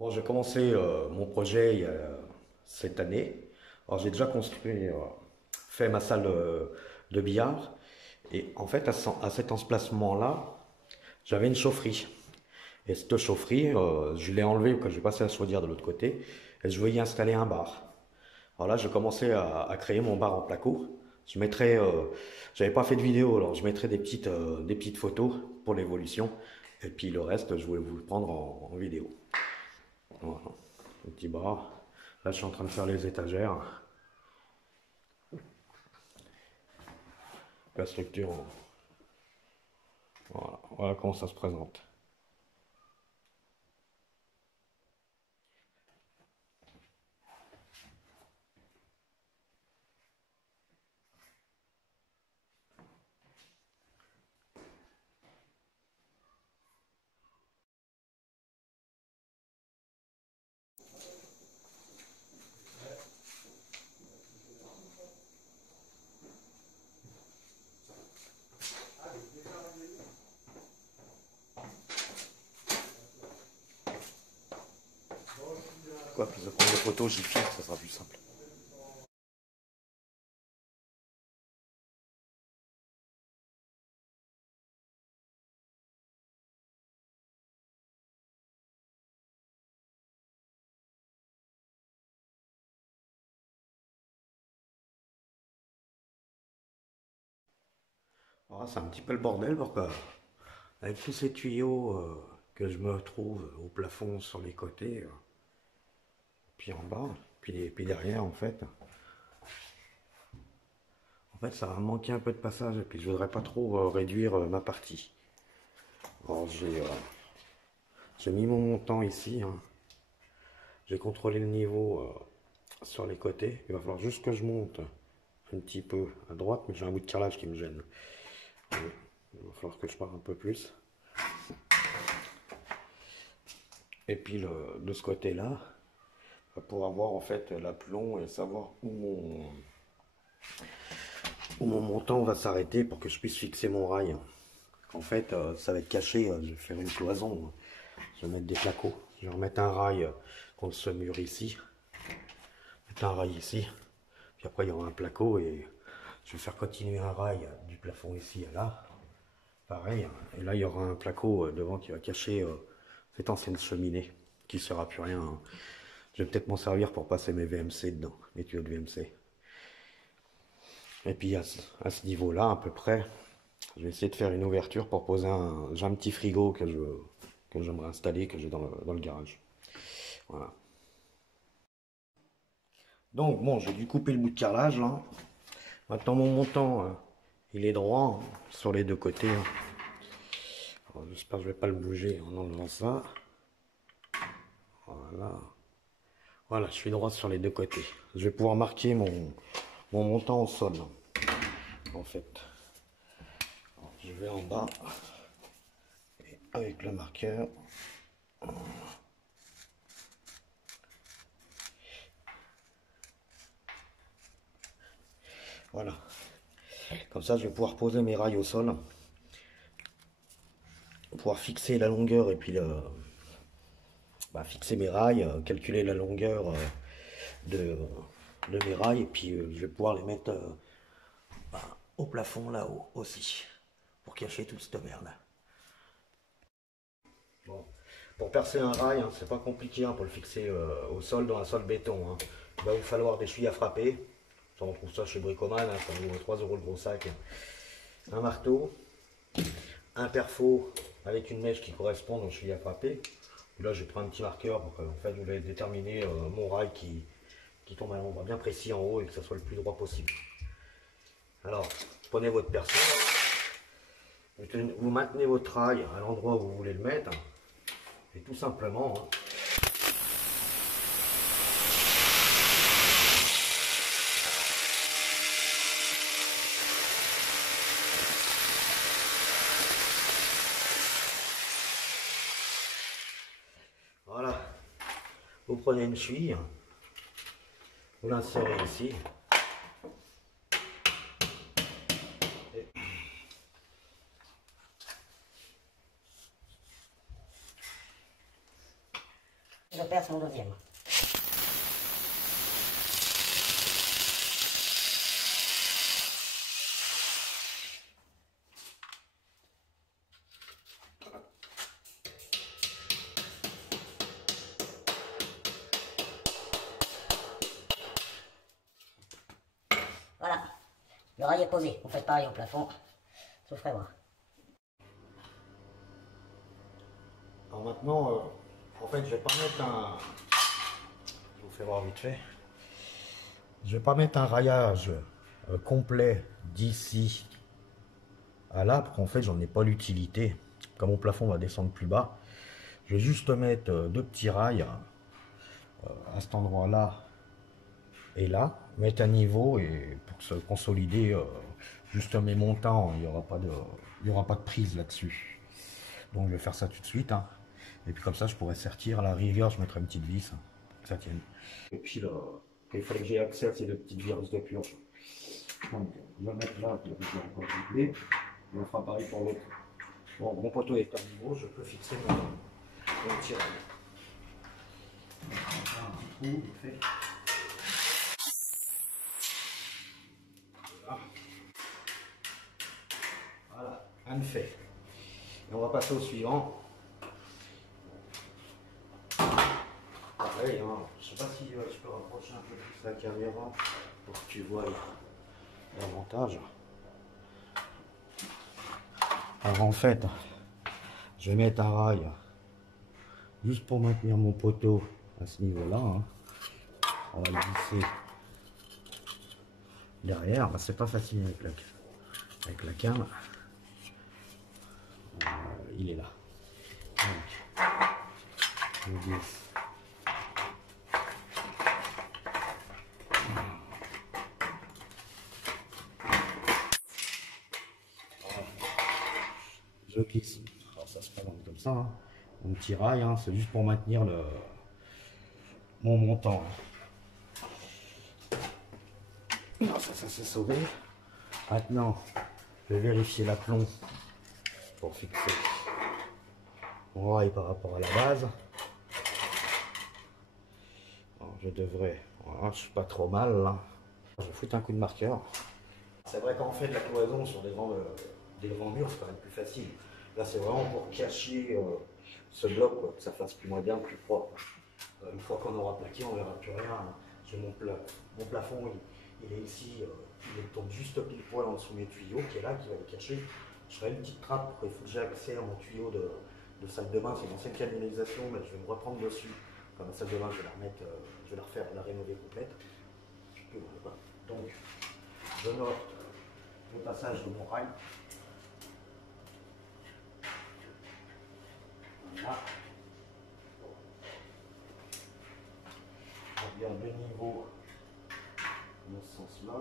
Bon, j'ai commencé mon projet cette année. Alors, j'ai déjà construit, fait ma salle de billard. Et en fait, à cet emplacement-là, j'avais une chaufferie. Et cette chaufferie, je l'ai enlevée quand j'ai passé la chaudière de l'autre côté. Et je voulais y installer un bar. Alors là, j'ai commencé à créer mon bar en placo. J'avais pas fait de vidéo, alors je mettrai des petites photos pour l'évolution. Et puis le reste, je voulais vous le prendre en vidéo. Voilà. Le petit bar. Là, je suis en train de faire les étagères. La structure. Voilà. Voilà comment ça se présente. Quoi, plus de prendre des photos, j'y filme, ça sera plus simple. Ah, c'est un petit peu le bordel avec tous ces tuyaux que je me trouve au plafond sur les côtés, puis en bas, puis derrière en fait, ça va manquer un peu de passage et puis je voudrais pas trop réduire ma partie. Alors j'ai mis mon montant ici, hein. J'ai contrôlé le niveau sur les côtés. Il va falloir juste que je monte un petit peu à droite, mais j'ai un bout de carrelage qui me gêne. Il va falloir que je parte un peu plus. Et puis de ce côté-là, pour avoir en fait l'aplomb et savoir où mon montant va s'arrêter pour que je puisse fixer mon rail. En fait, ça va être caché. Je vais faire une cloison. Je vais mettre des placos. Je vais remettre un rail contre ce mur ici. Mettre un rail ici. Puis après, il y aura un placo et je vais faire continuer un rail du plafond ici à là. Pareil. Et là, il y aura un placo devant qui va cacher cette ancienne cheminée qui ne sert à plus rien, hein. Je vais peut-être m'en servir pour passer mes VMC dedans, mes tuyaux de VMC. Et puis à ce niveau-là, à peu près, je vais essayer de faire une ouverture pour poser j'ai un petit frigo que j'aimerais installer, que j'ai dans le garage. Voilà. Donc bon, j'ai dû couper le bout de carrelage là. Maintenant mon montant, il est droit, hein, sur les deux côtés, hein. J'espère que je vais pas le bouger en enlevant ça. Voilà. Voilà, je suis droit sur les deux côtés. Je vais pouvoir marquer mon montant au sol, en fait. Alors, je vais en bas et avec le marqueur. Voilà. Comme ça, je vais pouvoir poser mes rails au sol. Pouvoir fixer la longueur et puis fixer mes rails, calculer la longueur de, de mes rails. Et puis je vais pouvoir les mettre au plafond là-haut aussi. Pour cacher toute cette merde. Bon. Pour percer un rail, hein, c'est pas compliqué, hein, pour le fixer au sol dans un sol béton, hein. Il va vous falloir des chevilles à frapper. Ça, on trouve ça chez Bricoman, hein, ça vaut 3 euros le gros sac. Un marteau, un perfo avec une mèche qui correspond aux chevilles à frapper. Et là, je prends un petit marqueur pour en fait, je voulais déterminer mon rail qui tombe à un endroit bien précis en haut et que ça soit le plus droit possible. Alors, prenez votre perceau, vous maintenez votre rail à l'endroit où vous voulez le mettre, et tout simplement, hein, voilà, vous prenez une cheville, vous l'insérez ici, je perce mon deuxième. Voilà, le rail est posé. Vous faites pareil au plafond, je vous ferai voir. Alors maintenant, en fait, je vais pas mettre un... Je vous fais voir vite fait. Je vais pas mettre un raillage complet d'ici à là, parce qu'en fait, j'en ai pas l'utilité. Comme mon plafond va descendre plus bas, je vais juste mettre deux petits rails à cet endroit-là et là, mettre à niveau et pour se consolider juste mes montants, il n'y aura pas de prise là-dessus. Donc je vais faire ça tout de suite, hein. Et puis comme ça je pourrais sertir, à la rigueur je mettrai une petite vis, hein, pour que ça tienne. Et puis là, il fallait que j'ai accès à ces deux petites vis de purge. Donc on va mettre là, puis on va encore doubler. Et on fera pareil pour l'autre. Bon, mon poteau est à niveau, je peux fixer mon petit rail. On va faire un petit coup, vite fait. Voilà, un fait. Et on va passer au suivant. Pareil, hein, je sais pas si je peux rapprocher un peu plus la caméra pour que tu vois l'avantage. Alors en fait, je vais mettre un rail juste pour maintenir mon poteau à ce niveau-là, hein. On va le glisser derrière. Bah, c'est pas facile avec la cam. Il est là. Donc, je glisse. Je glisse. Alors ça se présente comme ça, hein. Mon petit rail, hein, c'est juste pour maintenir mon montant. Alors ça s'est sauvé. Maintenant, je vais vérifier l'aplomb pour fixer mon rail par rapport à la base. Alors, je devrais, voilà, je suis pas trop mal là. Je vais foutre un coup de marqueur. C'est vrai qu'en fait la cloison sur des grands murs c'est quand même plus facile. Là c'est vraiment pour cacher ce bloc, quoi, que ça fasse plus moderne, plus propre. Une fois qu'on aura plaqué, on verra plus rien. J'ai mon plafond, il est ici, il tourne juste pile poil en dessous de mes tuyaux, qui est là, qui va le cacher. Je ferai une petite trappe, il faut que j'ai accès à mon tuyau de salle de bain, c'est une ancienne canalisation, mais je vais me reprendre dessus. Comme la salle de bain, je vais la remettre, je vais la refaire, la rénover complète. Voilà. Donc, je note le passage de mon rail. Voilà. On regarde le niveau dans ce sens-là.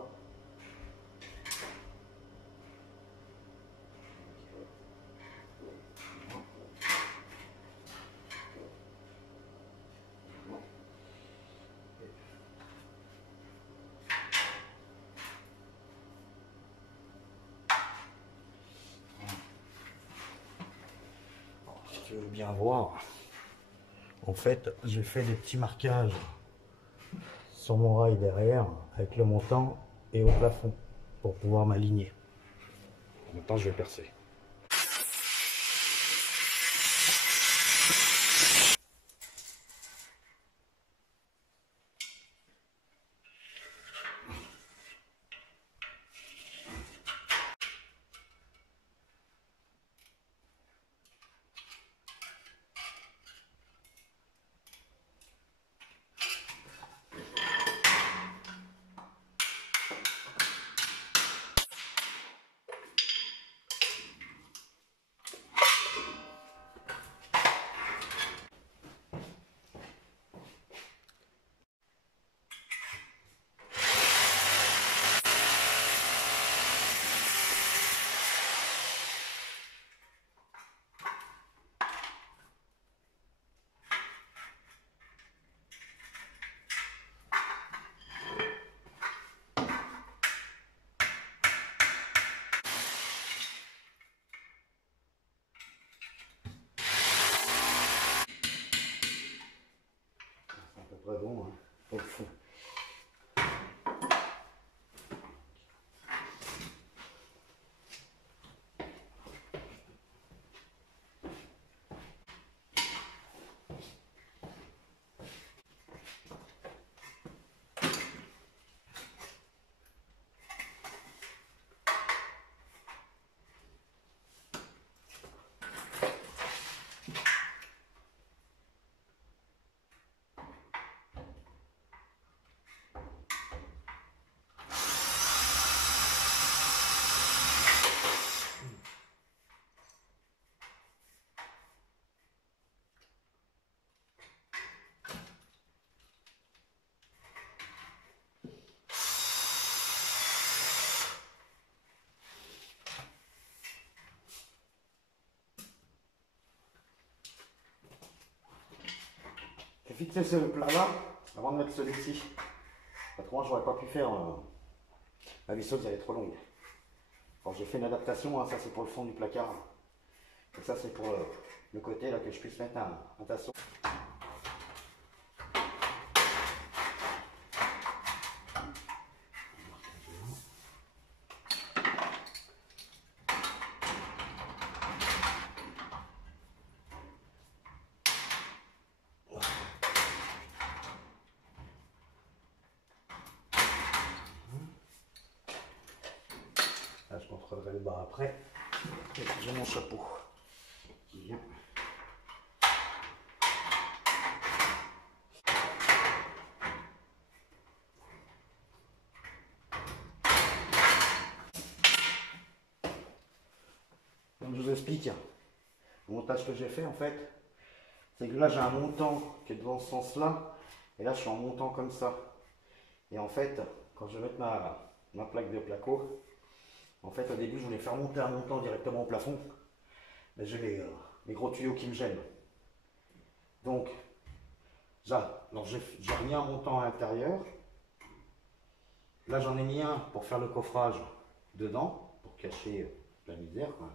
Si tu veux bien voir, en fait, j'ai fait des petits marquages sur mon rail derrière avec le montant et au plafond pour pouvoir m'aligner. Maintenant, je vais percer. pas bon, hein, pas le fond. J'ai fixé ce plat-là avant de mettre celui-ci. Autrement, j'aurais pas pu faire. La visseuse, elle est trop longue. Alors, j'ai fait une adaptation, hein, ça c'est pour le fond du placard. Et ça c'est pour le côté là que je puisse mettre un tasseau. Là, je contrôlerai le bas après. Et j'ai mon chapeau qui vient. Comme je vous explique, le montage que j'ai fait en fait, c'est que là j'ai un montant qui est dans ce sens-là, et là je suis en montant comme ça. Et en fait, quand je vais mettre ma plaque de placo, en fait au début je voulais faire monter un montant directement au plafond, mais j'ai les gros tuyaux qui me gênent. Donc, alors j'ai remis un montant à l'intérieur. Là j'en ai mis un pour faire le coffrage dedans, pour cacher la misère, quoi.